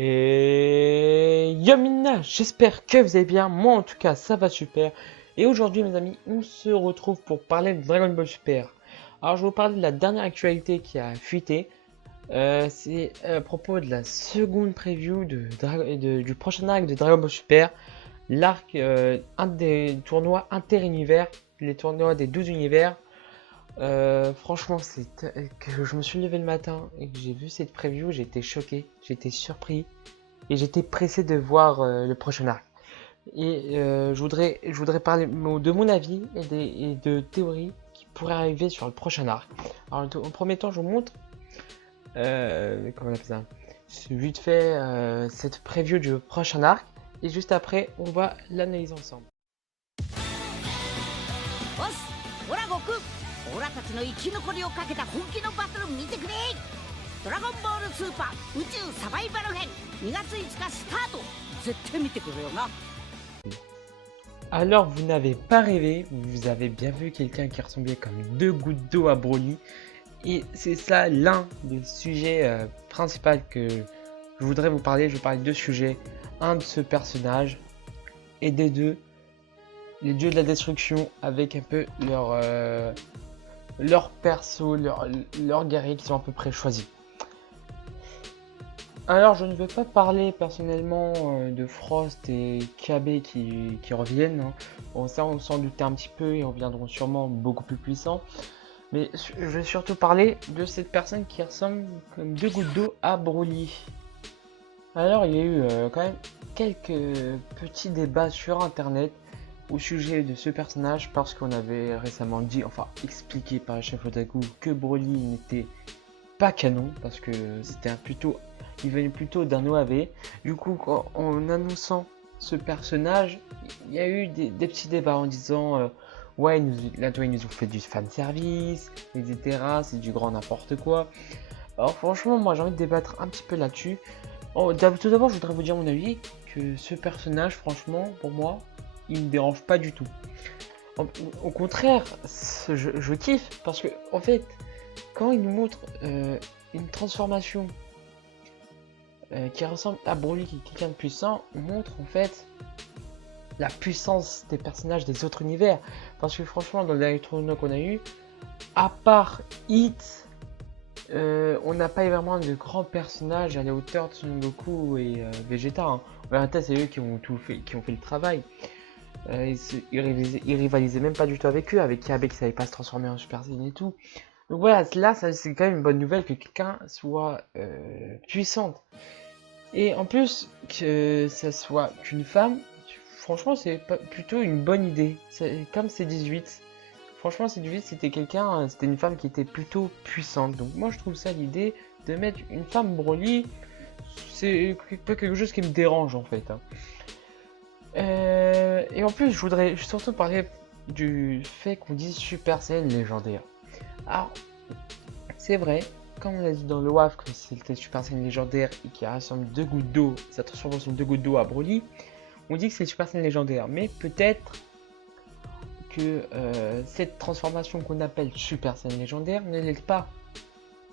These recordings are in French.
Et Yamina, j'espère que vous allez bien. Moi en tout cas ça va super. Et aujourd'hui mes amis, on se retrouve pour parler de Dragon Ball Super. Alors je vais vous parler de la dernière actualité qui a fuité. C'est à propos de la seconde preview du prochain arc de Dragon Ball Super. L'arc, un des tournois inter-univers, les tournois des 12 univers. Franchement, que je me suis levé le matin et que j'ai vu cette preview, j'ai été choqué, j'ai été surpris et j'étais pressé de voir le prochain arc. Et je voudrais parler de mon avis et de théories qui pourraient arriver sur le prochain arc. Alors, en premier temps, je vous montre, comment on appelle ça, vite fait cette preview du prochain arc et juste après, on va l'analyser ensemble. ボスオラ悟空オラたちの生き残りをかけた本気のバトル見てくれ。ドラゴンボールスーパー宇宙サバイバル編2月5日スタート。絶対見てくれよな。 Alors, vous n'avez pas rêvé, vous avez bien vu quelqu'un qui ressemblait comme deux gouttes d'eau à Broly. Et c'est ça l'un des sujets principaux que je voudrais vous parler. Je vais parler de deux sujets. Un de ce personnage et des deux, les dieux de la destruction avec un peu leur perso, leurs guerriers qui sont à peu près choisis. Alors je ne veux pas parler personnellement de Frost et Kabe qui reviennent. Hein. Bon, ça on s'en doutait un petit peu et reviendront sûrement beaucoup plus puissants. Mais je vais surtout parler de cette personne qui ressemble comme deux gouttes d'eau à Broly. Alors il y a eu quand même quelques petits débats sur internet au sujet de ce personnage parce qu'on avait récemment dit, enfin expliqué par le chef Otaku que Broly n'était pas canon parce que c'était il venait plutôt d'un OAV. Du coup, en annonçant ce personnage, il y a eu des petits débats en disant ouais, là ils nous ont fait du fanservice, etc. C'est du grand n'importe quoi. Alors franchement, moi j'ai envie de débattre un petit peu là-dessus. Tout d'abord, je voudrais vous dire mon avis que ce personnage, franchement, pour moi, il me dérange pas du tout. Au contraire, je kiffe parce que en fait, quand il nous montre une transformation qui ressemble à Broly, qui est quelqu'un de puissant, on montre en fait la puissance des personnages des autres univers. Parce que franchement, dans le dernier tournoi qu'on a eu, à part Hit, on n'a pas eu vraiment de grands personnages à la hauteur de Son Goku et Vegeta. Hein. En réalité, c'est eux qui ont fait le travail. Ils rivalisaient même pas du tout avec eux, avec Kabe qui savait pas se transformer en Super Saiyan et tout. Donc voilà, là, c'est quand même une bonne nouvelle que quelqu'un soit puissante. Et en plus, que ça soit qu'une femme, franchement, c'est plutôt une bonne idée. Comme c'est 18, franchement, c'est 18, c'était une femme qui était plutôt puissante. Donc moi, je trouve ça l'idée de mettre une femme Broly, c'est pas quelque chose qui me dérange en fait. Hein. Et en plus, je voudrais surtout parler du fait qu'on dise Super Saiyan légendaire. Alors, c'est vrai, comme on a dit dans le WAF que c'était Super Saiyan légendaire et qui rassemble deux gouttes d'eau, sa transformation de deux gouttes d'eau à Broly, on dit que c'est Super Saiyan légendaire, mais peut-être que cette transformation qu'on appelle Super Saiyan légendaire ne l'est pas.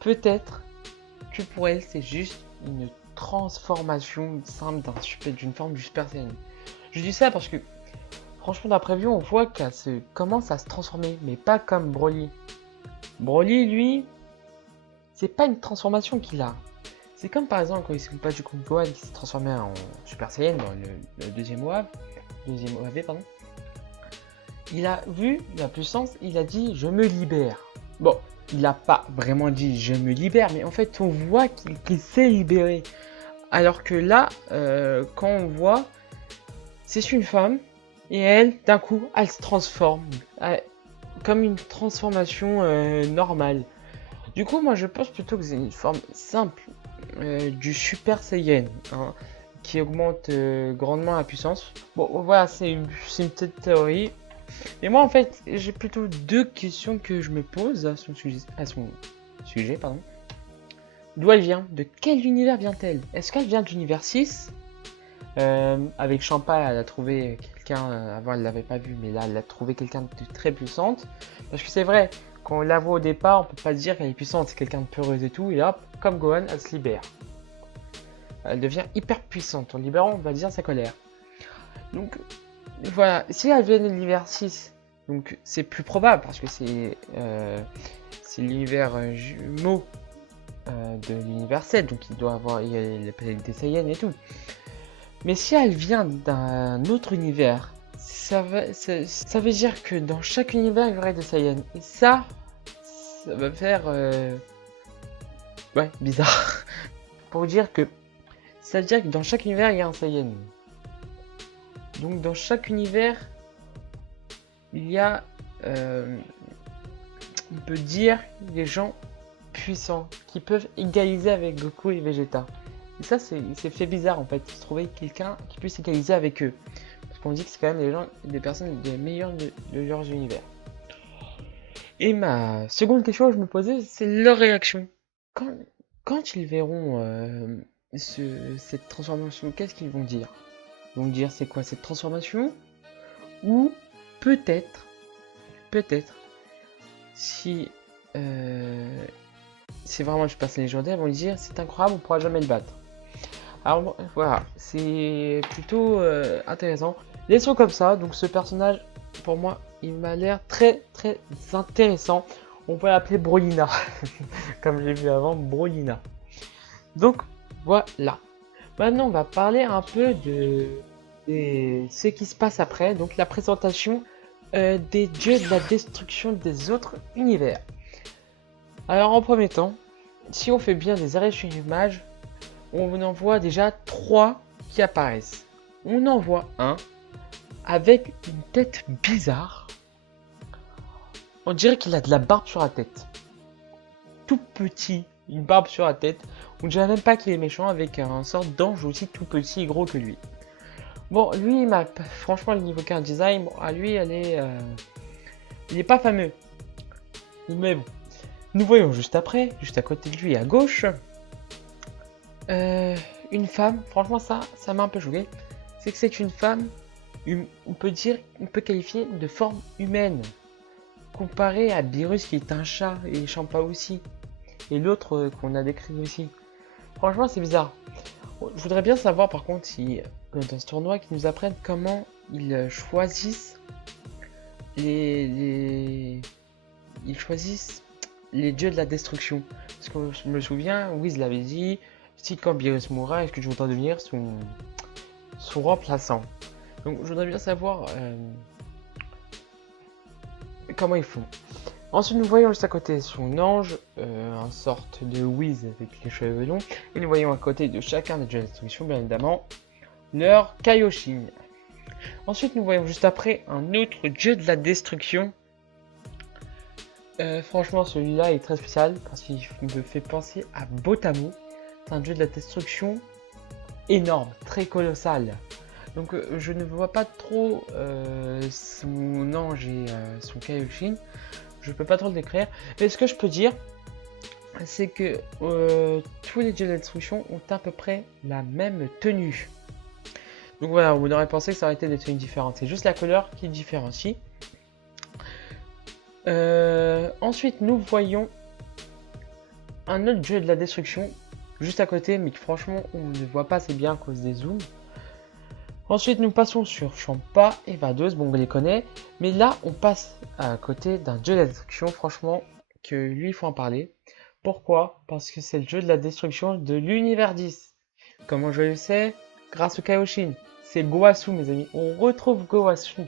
Peut-être que pour elle, c'est juste une transformation simple d'une forme du Super Saiyan. Je dis ça parce que, franchement, dans la preview, on voit qu'elle commence à se transformer, mais pas comme Broly. Broly, lui, c'est pas une transformation qu'il a. C'est comme par exemple quand il s'est battu contre Gohan qui s'est transformé en Super Saiyan dans le deuxième OAV, pardon. Il a vu la puissance, il a dit je me libère. Bon, il n'a pas vraiment dit je me libère, mais en fait on voit qu'il s'est libéré. Alors que là, quand on voit, c'est une femme et elle, d'un coup, elle se transforme comme une transformation normale. Du coup, moi je pense plutôt que c'est une forme simple du Super Saiyan hein, qui augmente grandement la puissance. Bon, voilà, c'est une petite théorie. Et moi en fait, j'ai plutôt deux questions que je me pose à son sujet. Pardon. D'où elle vient? De quel univers vient-elle? Est-ce qu'elle vient de l'univers 6 avec Champa, elle a trouvé quelqu'un, avant elle l'avait pas vu, mais là elle a trouvé quelqu'un de très puissante. Parce que c'est vrai, quand on la voit au départ, on peut pas dire qu'elle est puissante, c'est quelqu'un de peureuse et tout, et hop, comme Gohan, elle se libère. Elle devient hyper puissante en libérant, on va dire, sa colère. Donc voilà, si elle vient de l'univers 6, donc c'est plus probable parce que c'est l'univers jumeau de l'univers 7, donc il doit avoir il y a la planète des Saiyans et tout. Mais si elle vient d'un autre univers, ça veut dire que dans chaque univers il y aurait des Saiyans. Et ça va faire ouais, bizarre. Pour dire que ça veut dire que dans chaque univers il y a un Saiyan. Donc dans chaque univers il y a on peut dire des gens puissants qui peuvent égaliser avec Goku et Vegeta. Et ça c'est fait bizarre en fait, de trouver quelqu'un qui puisse égaliser avec eux. Parce qu'on dit que c'est quand même des personnes les meilleures de leurs univers. Et ma seconde question que je me posais, c'est leur réaction. Quand ils verront cette transformation, qu'est-ce qu'ils vont dire? Ils vont dire c'est quoi cette transformation? Ou peut-être, si c'est vraiment je passe légendaire, ils vont dire c'est incroyable, on pourra jamais le battre. Alors voilà, c'est plutôt intéressant. Laissons comme ça, donc ce personnage, pour moi, il m'a l'air très intéressant. On peut l'appeler Brolyna, comme j'ai vu avant, Brolyna. Donc voilà. Maintenant, on va parler un peu de ce qui se passe après, donc la présentation des dieux de la destruction des autres univers. Alors en premier temps, si on fait bien des arrêts sur une image, on en voit déjà 3 qui apparaissent. On en voit un avec une tête bizarre. On dirait qu'il a de la barbe sur la tête. Tout petit, une barbe sur la tête. On dirait même pas qu'il est méchant avec un sorte d'ange aussi tout petit et gros que lui. Bon, lui, franchement, le niveau 15 design, bon, à lui, il est pas fameux. Mais bon. Nous voyons juste après, juste à côté de lui, à gauche, une femme. Franchement, ça m'a un peu choqué. C'est que c'est une femme, on peut qualifier de forme humaine. Comparé à Beerus qui est un chat et Champa aussi. Et l'autre qu'on a décrit aussi. Franchement, c'est bizarre. Je voudrais bien savoir par contre si dans ce tournoi qu'ils nous apprennent comment ils choisissent ils choisissent les dieux de la destruction. Parce que je me souviens, Whis l'avait dit, si quand Beerus mourra, est-ce que je voudrais devenir son remplaçant. Donc je voudrais bien savoir comment ils font. Ensuite, nous voyons juste à côté son ange, un sorte de Whis avec les cheveux longs. Et nous voyons à côté de chacun des dieux de la destruction, bien évidemment, leur Kaioshin. Ensuite, nous voyons juste après un autre dieu de la destruction. Franchement, celui-là est très spécial parce qu'il me fait penser à Botamu. C'est un dieu de la destruction énorme, très colossal. Donc, je ne vois pas trop son ange et son Kaioshin. Je peux pas trop le décrire. Mais ce que je peux dire, c'est que tous les dieux de la destruction ont à peu près la même tenue. Donc voilà, on aurait pensé que ça aurait été des tenues différentes. C'est juste la couleur qui différencie. Ensuite, nous voyons un autre dieu de la destruction juste à côté, mais que franchement, on ne voit pas assez bien à cause des zooms. Ensuite, nous passons sur Champa et Vados, bon, on les connaît. Mais là, on passe à côté d'un dieu de la destruction, franchement, que lui, il faut en parler. Pourquoi? Parce que c'est le dieu de la destruction de l'univers 10. Comment je le sais? Grâce au Kaioshin. C'est Gowasu, mes amis. On retrouve Gowasu.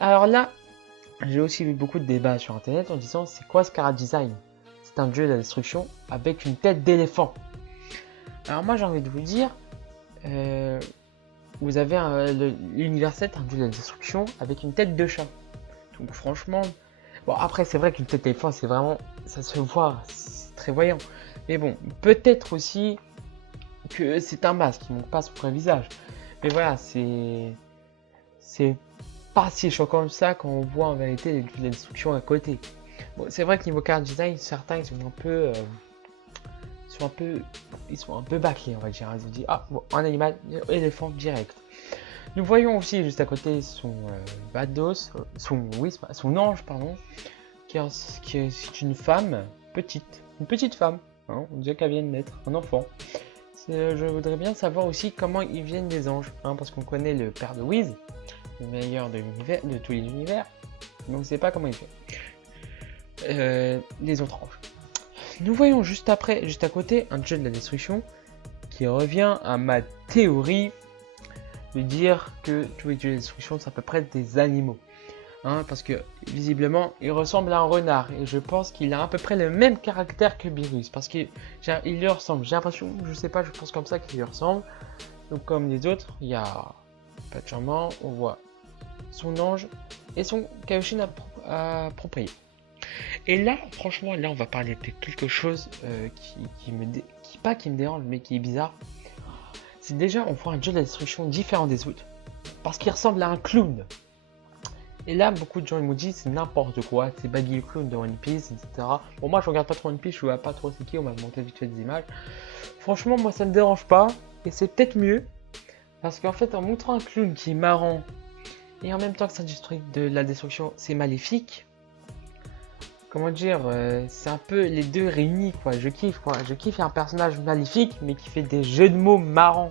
Alors là, j'ai aussi vu beaucoup de débats sur internet en disant c'est quoi ce Kara Design? C'est un dieu de la destruction avec une tête d'éléphant. Alors moi, j'ai envie de vous dire... vous avez l'univers 7, un dieu de la destruction avec une tête de chat. Donc franchement, bon après c'est vrai qu'une tête d'éléphant c'est vraiment, ça se voit, c'est très voyant. Mais bon, peut-être aussi que c'est un masque qui manque pas son vrai visage. Mais voilà, c'est pas si choquant que ça quand on voit en vérité les dieux de la destruction à côté. Bon, c'est vrai que niveau card design, certains ils sont un peu bâclés, on va dire. Ils ont dit ah bon, un animal éléphant direct. Nous voyons aussi juste à côté son Vados, son ange pardon, qui est une femme petite, une petite femme. Hein, on dirait qu'elle vient de naître, un enfant. je voudrais bien savoir aussi comment ils viennent les anges, hein, parce qu'on connaît le père de Wiz, le meilleur de l'univers, de tous les univers, mais on ne sait pas comment il fait. Les autres anges. Nous voyons juste après, juste à côté, un dieu de la destruction qui revient à ma théorie de dire que tous les dieux de la destruction sont à peu près des animaux. Hein, parce que visiblement il ressemble à un renard et je pense qu'il a à peu près le même caractère que Beerus parce qu'il lui ressemble. J'ai l'impression, je sais pas, je pense comme ça qu'il lui ressemble. Donc comme les autres, il y a pas de changement, on voit son ange et son Kaioshin approprié. Et là, franchement, là on va parler de quelque chose qui me dérange mais qui est bizarre. C'est déjà on voit un dieu de la destruction différent des autres parce qu'il ressemble à un clown. Et là, beaucoup de gens ils m'ont dit c'est n'importe quoi, c'est Baggy le clown de One Piece, etc. Bon, moi je regarde pas trop One Piece, je vois pas trop c'est qui, on m'a montré vite fait des images. Franchement, moi ça me dérange pas, et c'est peut-être mieux, parce qu'en fait, en montrant un clown qui est marrant, et en même temps que ça détruit de la destruction, c'est maléfique. Comment dire, c'est un peu les deux réunis, quoi. Je kiffe un personnage maléfique, mais qui fait des jeux de mots marrants.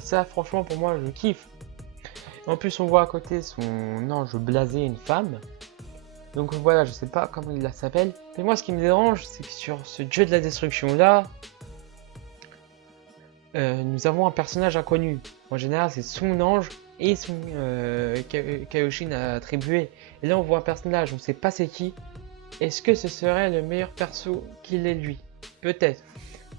Ça, franchement, pour moi, je kiffe. En plus, on voit à côté son ange blasé, une femme. Donc voilà, je sais pas comment il s'appelle. Mais moi, ce qui me dérange, c'est que sur ce dieu de la destruction là, nous avons un personnage inconnu. En général, c'est son ange et son Kaioshin attribué. Et là, on voit un personnage, on sait pas c'est qui. Est-ce que ce serait le meilleur perso qu'il est lui? Peut-être.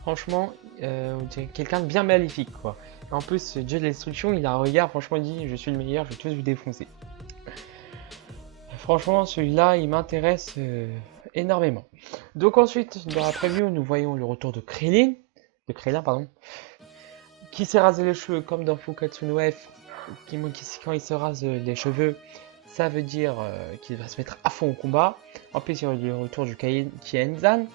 Franchement, on dirait quelqu'un de bien maléfique, quoi. En plus, ce dieu de la destruction, il a un regard, franchement, il dit je suis le meilleur, je vais tous vous défoncer. Franchement, celui-là, il m'intéresse énormément. Donc ensuite, dans la preview, nous voyons le retour de Krillin, qui s'est rasé les cheveux comme dans Fukatsu no F, quand il se rase les cheveux, ça veut dire qu'il va se mettre à fond au combat. En plus, il y a le retour du Kienzan.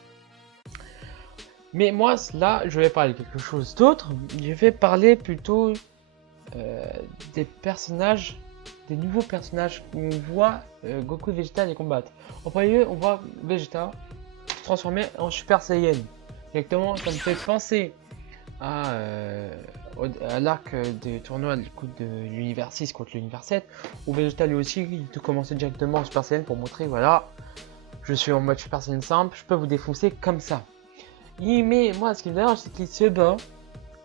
Mais moi, là, je vais parler de quelque chose d'autre. Je vais parler plutôt des personnages, des nouveaux personnages où on voit Goku et Vegeta les combattre. En premier lieu, on voit Vegeta se transformer en Super Saiyan. Directement, ça me fait penser à l'arc des tournois de l'univers 6 contre l'univers 7, où Vegeta lui aussi, il commençait directement en Super Saiyan pour montrer, voilà, je suis en mode Super Saiyan simple, je peux vous défoncer comme ça. Mais moi, ce qui me dérange, c'est qu'il se bat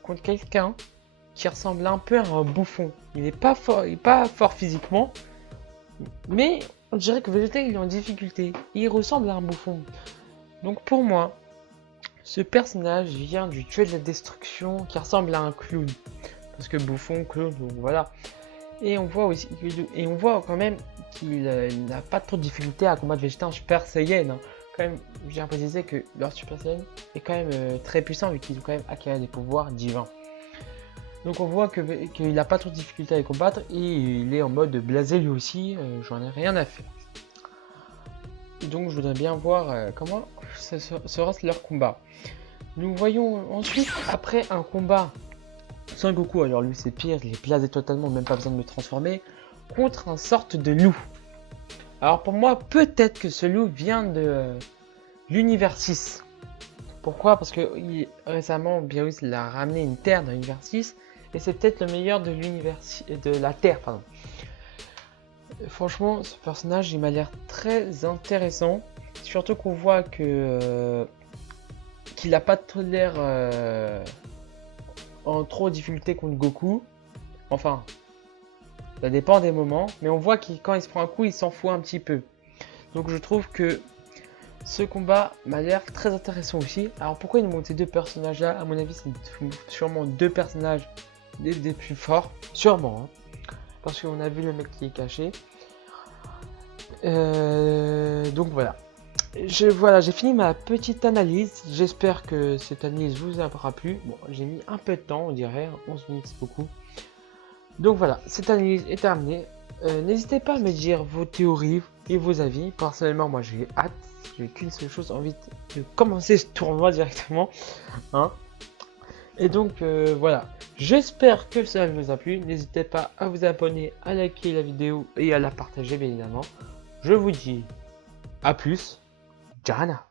contre quelqu'un qui ressemble un peu à un bouffon. Il n'est pas fort physiquement, mais on dirait que Vegeta il est en difficulté. Il ressemble à un bouffon. Donc pour moi, ce personnage vient du dieu de la destruction qui ressemble à un clown. Parce que bouffon, clown, donc voilà. Et on voit aussi, quand même qu'il n'a pas trop de difficulté à combattre Vegeta en Super Saiyan. Hein. Quand même, je viens à préciser que leur Super Saiyan est quand même très puissant vu qu'ils ont quand même acquis des pouvoirs divins. Donc on voit qu'il n'a pas trop de difficulté à les combattre et il est en mode blasé lui aussi, j'en ai rien à faire. Donc je voudrais bien voir comment sera leur combat. Nous voyons ensuite, après un combat, Son Goku, alors lui c'est pire, il est blasé totalement, même pas besoin de me transformer, contre un sorte de loup. Alors pour moi, peut-être que ce loup vient de l'univers 6. Pourquoi? Parce que récemment, Beerus l'a ramené une terre dans l'univers 6 et c'est peut-être le meilleur de l'univers de la Terre, pardon. Franchement, ce personnage, il m'a l'air très intéressant. Surtout qu'on voit que qu'il n'a pas trop l'air en trop difficulté contre Goku. Enfin, ça dépend des moments, mais on voit que quand il se prend un coup, il s'en fout un petit peu. Donc je trouve que ce combat m'a l'air très intéressant aussi. Alors pourquoi ils nous montrent ces deux personnages là? À mon avis, c'est sûrement deux personnages des plus forts. Sûrement, hein, parce qu'on a vu le mec qui est caché. Donc voilà. J'ai fini ma petite analyse. J'espère que cette analyse vous aura plu. Bon, j'ai mis un peu de temps, on dirait. 11 minutes, c'est beaucoup. Donc voilà, cette analyse est terminée. N'hésitez pas à me dire vos théories et vos avis. Personnellement, moi j'ai hâte. J'ai qu'une seule chose, envie de commencer ce tournoi directement. Hein. Et donc voilà, j'espère que ça vous a plu. N'hésitez pas à vous abonner, à liker la vidéo et à la partager bien évidemment. Je vous dis à plus. Jana.